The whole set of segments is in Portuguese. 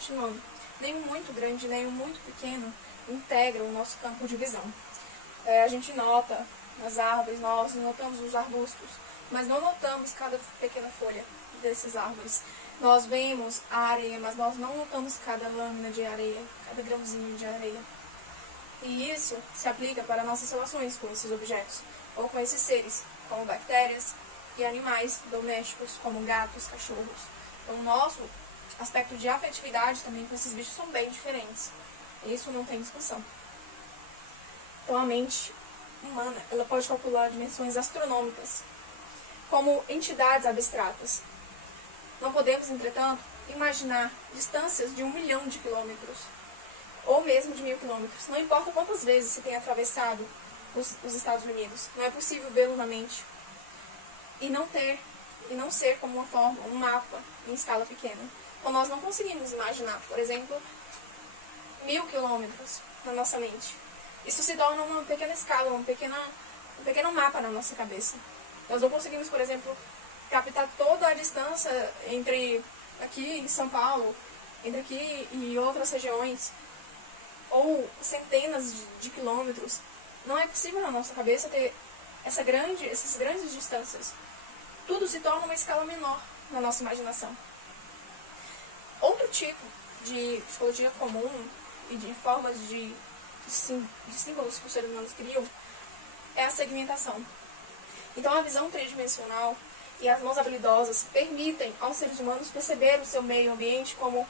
continuando. Nenhum muito grande, nenhum muito pequeno integra o nosso campo de visão. A gente nota nas árvores, nós notamos os arbustos, mas não notamos cada pequena folha dessas árvores. Nós vemos a areia, mas nós não notamos cada lâmina de areia, cada grãozinho de areia. E isso se aplica para nossas relações com esses objetos, ou com esses seres, como bactérias e animais domésticos, como gatos, cachorros. Então, o nosso aspecto de afetividade também com esses bichos são bem diferentes. Isso não tem discussão. Então, a mente humana, ela pode calcular dimensões astronômicas, como entidades abstratas. Não podemos, entretanto, imaginar distâncias de 1 milhão de quilômetros, ou mesmo de 1000 quilômetros. Não importa quantas vezes se tenha atravessado os Estados Unidos, não é possível vê-lo na mente e não ser como uma forma, um mapa em escala pequena. Então, nós não conseguimos imaginar, por exemplo, 1000 quilômetros na nossa mente. Isso se torna uma pequena escala, um pequeno mapa na nossa cabeça. Nós não conseguimos, por exemplo, captar toda a distância entre aqui em São Paulo, entre aqui e outras regiões, ou centenas de quilômetros. Não é possível na nossa cabeça ter essas grandes distâncias. Tudo se torna uma escala menor na nossa imaginação. Outro tipo de psicologia comum e de formas de símbolos que os seres humanos criam é a segmentação. Então, a visão tridimensional e as mãos habilidosas permitem aos seres humanos perceber o seu meio ambiente como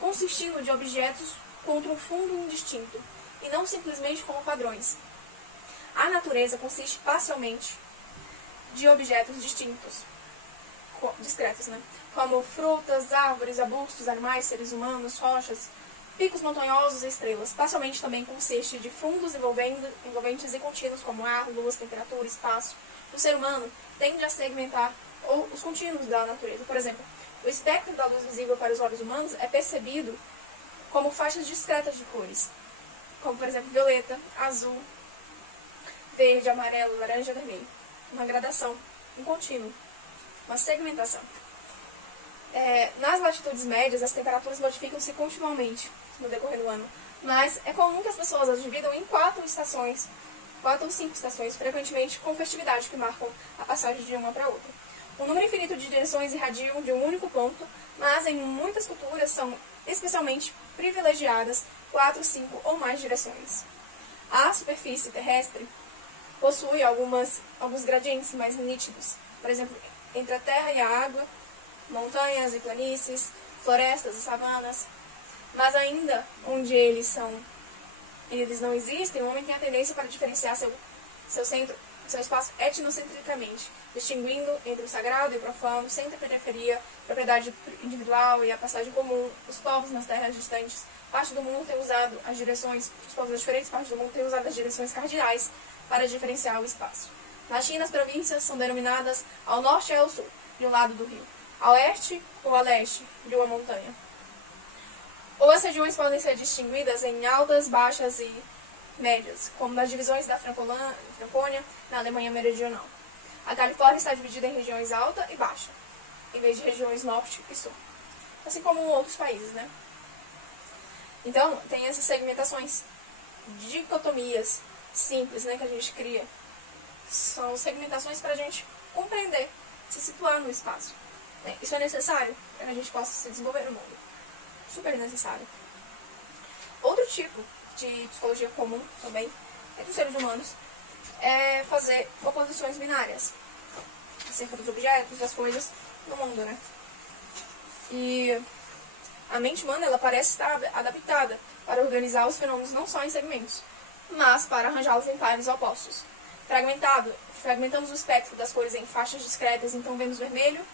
consistindo de objetos contra um fundo indistinto, e não simplesmente como padrões. A natureza consiste parcialmente de objetos distintos, discretos, como frutas, árvores, arbustos, animais, seres humanos, rochas, picos montanhosos e estrelas. Parcialmente também consiste de fundos envolventes e contínuos, como ar, luz, temperatura, espaço. O ser humano tende a segmentar os contínuos da natureza. Por exemplo, o espectro da luz visível para os olhos humanos é percebido como faixas discretas de cores, como, por exemplo, violeta, azul, verde, amarelo, laranja, vermelho. Uma gradação, um contínuo, uma segmentação. Nas latitudes médias, as temperaturas modificam-se continuamente no decorrer do ano, mas é comum que as pessoas as dividam em 4 ou 5 estações, frequentemente com festividades que marcam a passagem de uma para outra. Um número infinito de direções irradiam de um único ponto, mas em muitas culturas são especialmente privilegiadas 4, 5 ou mais direções. A superfície terrestre possui alguns gradientes mais nítidos, por exemplo, entre a terra e a água, montanhas e planícies, florestas e savanas. Mas ainda onde eles não existem, o homem tem a tendência para diferenciar seu espaço etnocentricamente, distinguindo entre o sagrado e o profano, centro e periferia, propriedade individual e a passagem comum. Os povos nas terras distantes, parte do mundo tem usado os povos das diferentes partes do mundo têm usado as direções cardinais para diferenciar o espaço. Na China, as províncias são denominadas ao norte e ao sul, de um lado do rio, a oeste ou a leste, de uma montanha. Ou as regiões podem ser distinguidas em altas, baixas e médias, como nas divisões da Francônia, na Alemanha meridional. A Califórnia está dividida em regiões alta e baixa, em vez de regiões norte e sul, assim como outros países, Então, tem essas segmentações, dicotomias simples, que a gente cria. São segmentações para a gente compreender, se situar no espaço. Isso é necessário para que a gente possa se desenvolver no mundo. Super necessário. Outro tipo de psicologia comum também entre os seres humanos é fazer oposições binárias acerca dos objetos, das coisas no mundo, E a mente humana, ela parece estar adaptada para organizar os fenômenos não só em segmentos, mas para arranjá-los em pares opostos. Fragmentamos o espectro das cores em faixas discretas, então vemos vermelho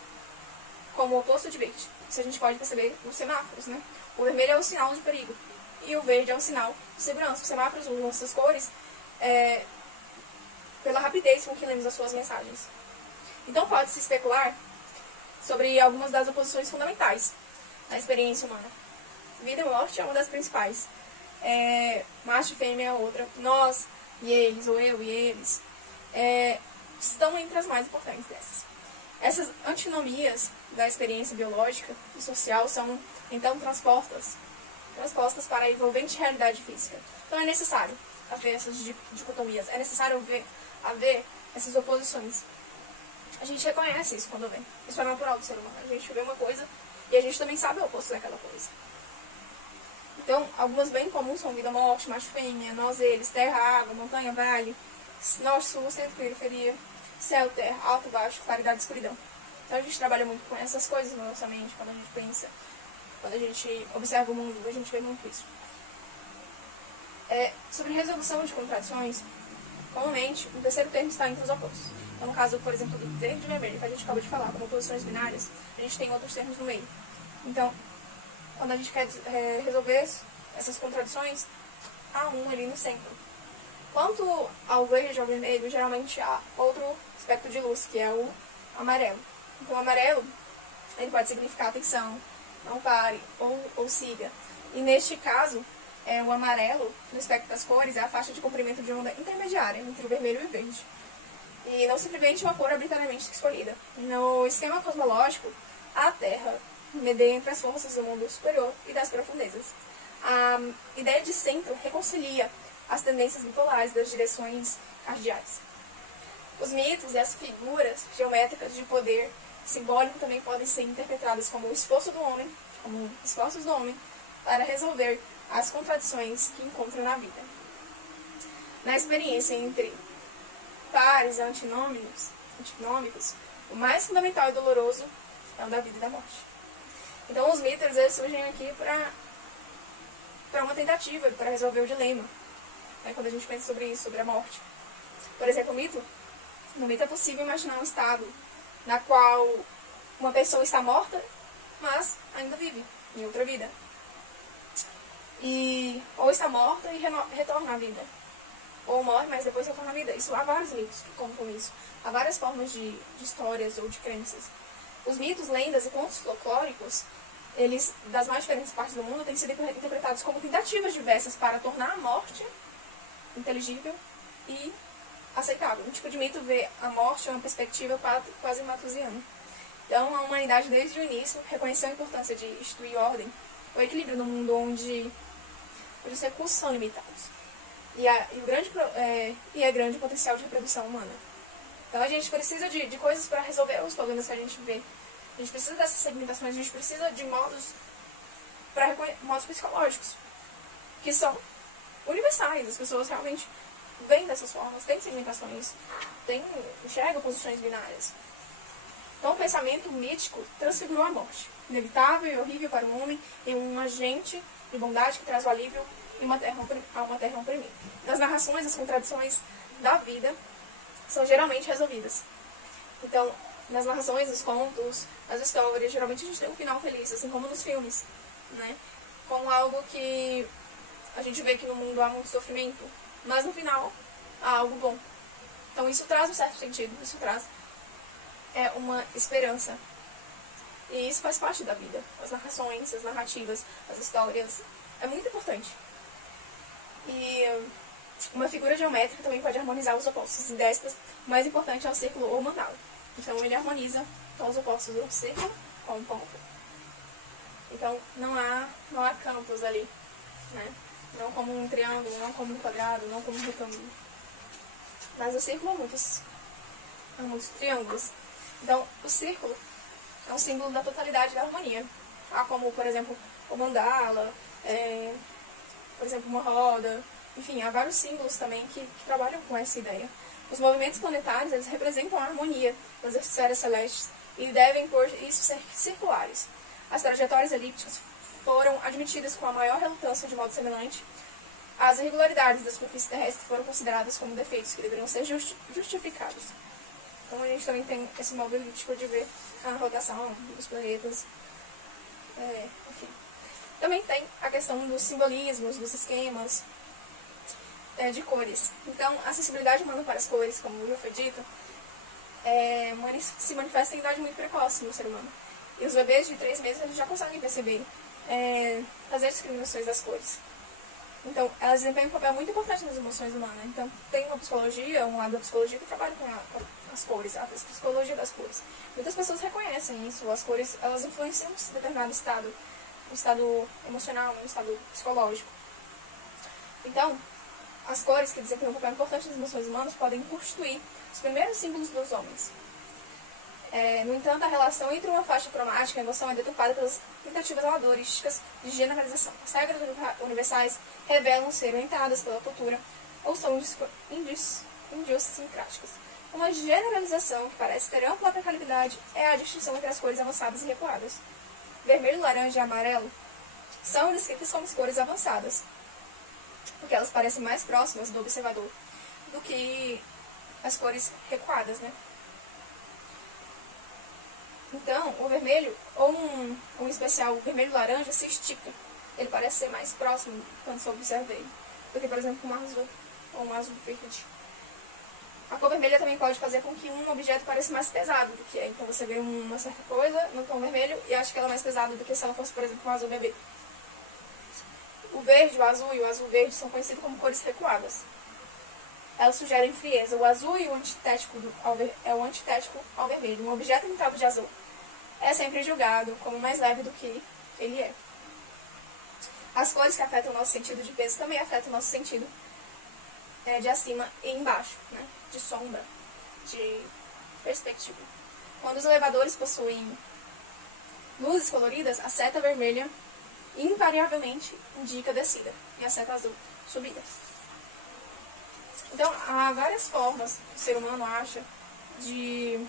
como o oposto de verde. Isso a gente pode perceber nos semáforos, O vermelho é o sinal de perigo e o verde é o sinal de segurança. Os semáforos usam essas cores pela rapidez com que lemos as suas mensagens. Então pode-se especular sobre algumas das oposições fundamentais na experiência humana. Vida e morte é uma das principais. Macho e fêmea é outra. Nós e eles, ou eu e eles, estão entre as mais importantes dessas. Essas antinomias da experiência biológica e social são então transpostas para a envolvente realidade física. Então é necessário haver essas dicotomias, é necessário haver essas oposições. A gente reconhece isso quando vê. Isso é natural do ser humano. A gente vê uma coisa e a gente também sabe o oposto daquela coisa. Então, algumas bem comuns são vida, morte, macho, fêmea, nós, eles, terra, água, montanha, vale, norte, sul, centro, periferia, céu, terra, alto, baixo, claridade e escuridão. Então a gente trabalha muito com essas coisas na nossa mente, quando a gente pensa, quando a gente observa o mundo, a gente vê muito isso. Sobre resolução de contradições, comumente, o terceiro termo está entre os opostos. Então, no caso, por exemplo, do verde e vermelho, que a gente acabou de falar, como oposições binárias, a gente tem outros termos no meio. Então, quando a gente quer resolver essas contradições, há um ali no centro. Quanto ao verde e ao vermelho, geralmente há outro espectro de luz, que é o amarelo. Então, o amarelo, ele pode significar atenção, não pare, ou siga. E neste caso, o amarelo, no espectro das cores, é a faixa de comprimento de onda intermediária entre o vermelho e o verde. E não simplesmente uma cor arbitrariamente escolhida. No esquema cosmológico, a Terra medeia entre as forças do mundo superior e das profundezas. A ideia de centro reconcilia as tendências bipolares das direções cardeais. Os mitos e as figuras geométricas de poder simbólico também podem ser interpretadas como esforços do homem para resolver as contradições que encontra na vida. Na experiência entre pares antinômicos, o mais fundamental e doloroso é o da vida e da morte. Então os mitos eles surgem aqui para uma tentativa, para resolver o dilema, quando a gente pensa sobre isso, sobre a morte. Por exemplo, no mito é possível imaginar um estado na qual uma pessoa está morta, mas ainda vive em outra vida. Ou está morta e retorna à vida. Ou morre, mas depois retorna à vida. Há vários mitos que contam isso. Há várias formas de histórias ou de crenças. Os mitos, lendas e contos folclóricos, eles, das mais diferentes partes do mundo, têm sido interpretados como tentativas diversas para tornar a morte inteligível e aceitável. Um tipo de mito vê a morte em uma perspectiva quase matusiana. Então, a humanidade, desde o início, reconheceu a importância de instituir ordem, o equilíbrio no mundo onde os recursos são limitados. E grande o potencial de reprodução humana. Então, a gente precisa de coisas para resolver os problemas que a gente vê. A gente precisa dessas segmentações, a gente precisa de modos psicológicos, que são universais. As pessoas realmente veem dessas formas, têm segmentações, enxergam posições binárias. Então, o pensamento mítico transfigurou a morte, inevitável e horrível para o homem, em um agente de bondade que traz o alívio a uma terra oprimida. Nas narrações, as contradições da vida são geralmente resolvidas. Então, nas narrações, nos contos, nas histórias, geralmente a gente tem um final feliz, assim como nos filmes, né? Como algo que a gente vê que no mundo há muito sofrimento, mas no final há algo bom. Então isso traz um certo sentido, isso traz uma esperança. E isso faz parte da vida. As narrações, as narrativas, as histórias, é muito importante. E uma figura geométrica também pode harmonizar os opostos, e destas, o mais importante é o círculo ou mandala. Então ele harmoniza todos os opostos do círculo com um ponto. Então não há campos ali, né? Não como um triângulo, não como um quadrado, não como um retângulo. Mas o círculo há muitos triângulos. Então o círculo é um símbolo da totalidade da harmonia. Há como, por exemplo, o mandala, por exemplo, uma roda. Enfim, há vários símbolos também que trabalham com essa ideia. Os movimentos planetários, eles representam a harmonia das esferas celestes e devem, por isso, ser circulares. As trajetórias elípticas foram admitidas com a maior relutância de modo semelhante. As irregularidades da superfície terrestre foram consideradas como defeitos que deveriam ser justificados. Então a gente também tem esse modo elíptico de ver a rotação dos planetas. Enfim. Também tem a questão dos simbolismos, dos esquemas, de cores. Então, a sensibilidade humana para as cores, como já foi dito, se manifesta em idade muito precoce no ser humano. E os bebês de 3 meses eles já conseguem perceber, fazer discriminações das cores. Então, elas desempenham um papel muito importante nas emoções humanas. Então, tem uma psicologia, um lado da psicologia que trabalha com as cores, a psicologia das cores. Muitas pessoas reconhecem isso, as cores, elas influenciam um determinado estado no estado emocional, no estado psicológico. Então, as cores que desempenham um papel importante nas emoções humanas podem constituir os primeiros símbolos dos homens. No entanto, a relação entre uma faixa cromática e a emoção é deturpada pelas tentativas aladorísticas de generalização. As regras universais revelam ser orientadas pela cultura ou são idiosincráticas. Uma generalização que parece ter ampla aplicabilidade é a distinção entre as cores avançadas e recuadas. Vermelho, laranja e amarelo são descritas como cores avançadas, porque elas parecem mais próximas do observador do que as cores recuadas, né? Então, o vermelho, ou um especial o vermelho-laranja, se estica. Ele parece ser mais próximo quando se observa ele do que, por exemplo, um azul ou um azul verde. A cor vermelha também pode fazer com que um objeto pareça mais pesado do que é. Então, você vê uma certa coisa no tom vermelho e acha que ela é mais pesada do que se ela fosse, por exemplo, um azul bebê. O verde, o azul e o azul verde são conhecidos como cores recuadas. Elas sugerem frieza. O azul e o antitético é o antitético ao vermelho. Um objeto pintado de azul é sempre julgado como mais leve do que ele é. As cores que afetam o nosso sentido de peso também afetam o nosso sentido de acima e embaixo, né? De sombra, de perspectiva. Quando os elevadores possuem luzes coloridas, a seta vermelha invariavelmente indica descida e a seta azul subida. Então, há várias formas que o ser humano acha de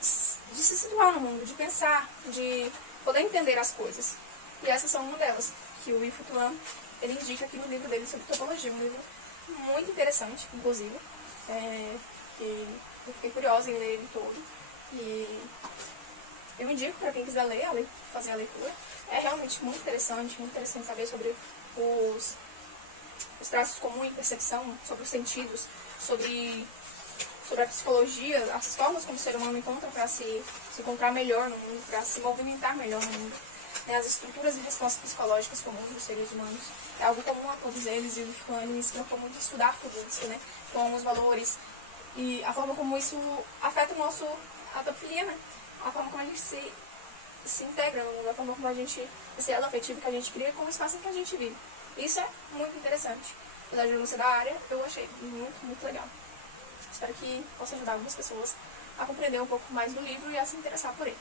se situar no mundo, de pensar, de poder entender as coisas. E essas são uma delas, que o Yves Foucault, ele indica aqui no livro dele sobre topologia, um livro muito interessante, inclusive, que eu fiquei curiosa em ler ele todo. E eu indico para quem quiser ler, fazer a leitura. É realmente muito interessante saber sobre os traços comuns em percepção, sobre os sentidos, sobre a psicologia, as formas como o ser humano encontra para se encontrar melhor no mundo, para se movimentar melhor no mundo. As estruturas e respostas psicológicas comuns dos seres humanos é algo comum a todos eles, e o Foucault me inspirou muito a estudar tudo isso, né? Com os valores e a forma como isso afeta a topofilia, né? A forma como a gente se integra no mundo, a forma como a gente, esse elo afetivo que a gente cria com o espaço em que a gente vive. Isso é muito interessante. Apesar de eu não ser da área, eu achei muito legal. Espero que possa ajudar algumas pessoas a compreender um pouco mais do livro e a se interessar por ele.